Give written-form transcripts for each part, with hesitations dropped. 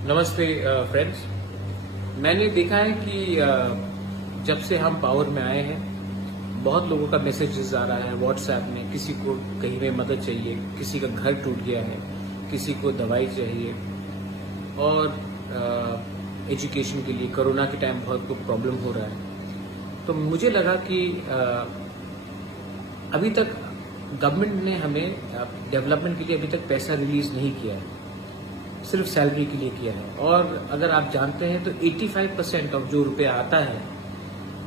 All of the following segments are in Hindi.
नमस्ते फ्रेंड्स। मैंने देखा है कि जब से हम पावर में आए हैं बहुत लोगों का मैसेजेस आ रहा है व्हाट्सएप में। किसी को कहीं में मदद चाहिए, किसी का घर टूट गया है, किसी को दवाई चाहिए और एजुकेशन के लिए कोरोना के टाइम बहुत को प्रॉब्लम हो रहा है। तो मुझे लगा कि अभी तक गवर्नमेंट ने हमें डेवलपमेंट के लिए अभी तक पैसा रिलीज नहीं किया है, सिर्फ सैलरी के लिए किया है। और अगर आप जानते हैं तो 85% ऑफ जो रुपया आता है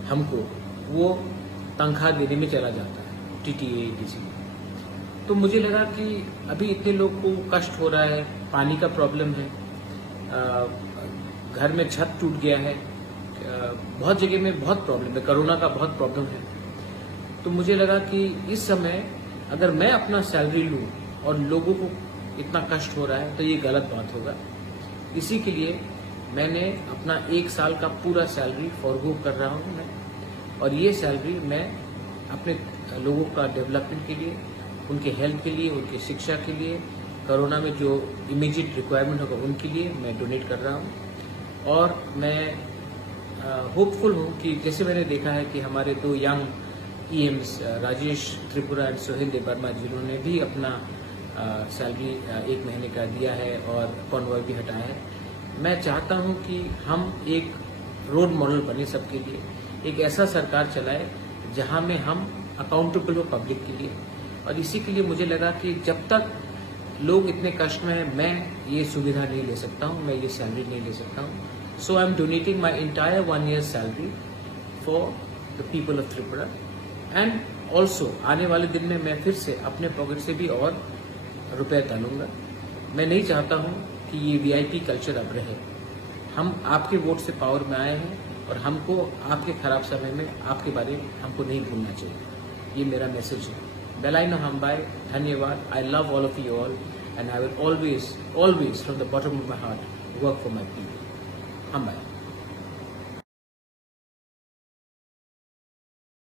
हमको वो तनख्वाह देने में चला जाता है, टीटीए ईटीसी। तो मुझे लगा कि अभी इतने लोग को कष्ट हो रहा है, पानी का प्रॉब्लम है, घर में छत टूट गया है, बहुत जगह में बहुत प्रॉब्लम है, कोरोना का बहुत प्रॉब्लम है। तो मुझे लगा कि इस समय अगर मैं अपना सैलरी लूं और लोगों को इतना कष्ट हो रहा है तो ये गलत बात होगा। इसी के लिए मैंने अपना 1 साल का पूरा सैलरी फॉरगो कर रहा हूँ मैं, और ये सैलरी मैं अपने लोगों का डेवलपमेंट के लिए, उनके हेल्थ के लिए, उनकी शिक्षा के लिए, कोरोना में जो इमीडिएट रिक्वायरमेंट होगा उनके लिए मैं डोनेट कर रहा हूँ। और मैं होपफुल हूँ कि जैसे मैंने देखा है कि हमारे 2 यंग ईएम्स राजेश त्रिपुरा एंड सोहेल देवर्मा जिन्होंने भी अपना सैलरी 1 महीने का दिया है और कॉन्वॉय भी हटाया है। मैं चाहता हूं कि हम एक रोल मॉडल बने सबके लिए, एक ऐसा सरकार चलाए जहां में हम अकाउंटेबल हो पब्लिक के लिए। और इसी के लिए मुझे लगा कि जब तक लोग इतने कष्ट में हैं मैं ये सुविधा नहीं ले सकता हूं, मैं ये सैलरी नहीं ले सकता हूं। So I am donating my entire 1 year salary for the people of Tripura. And also आने वाले दिन में मैं फिर से अपने पॉकेट से भी और रुपए डालूंगा। मैं नहीं चाहता हूं कि ये वीआईपी कल्चर अब रहे। हम आपके वोट से पावर में आए हैं और हमको आपके खराब समय में आपके बारे में हमको नहीं भूलना चाहिए। ये मेरा मैसेज है। बेलाइनो हम्बाई, धन्यवाद। I love all of you all and I will always from the bottom of my heart work for my people. हम्बाई।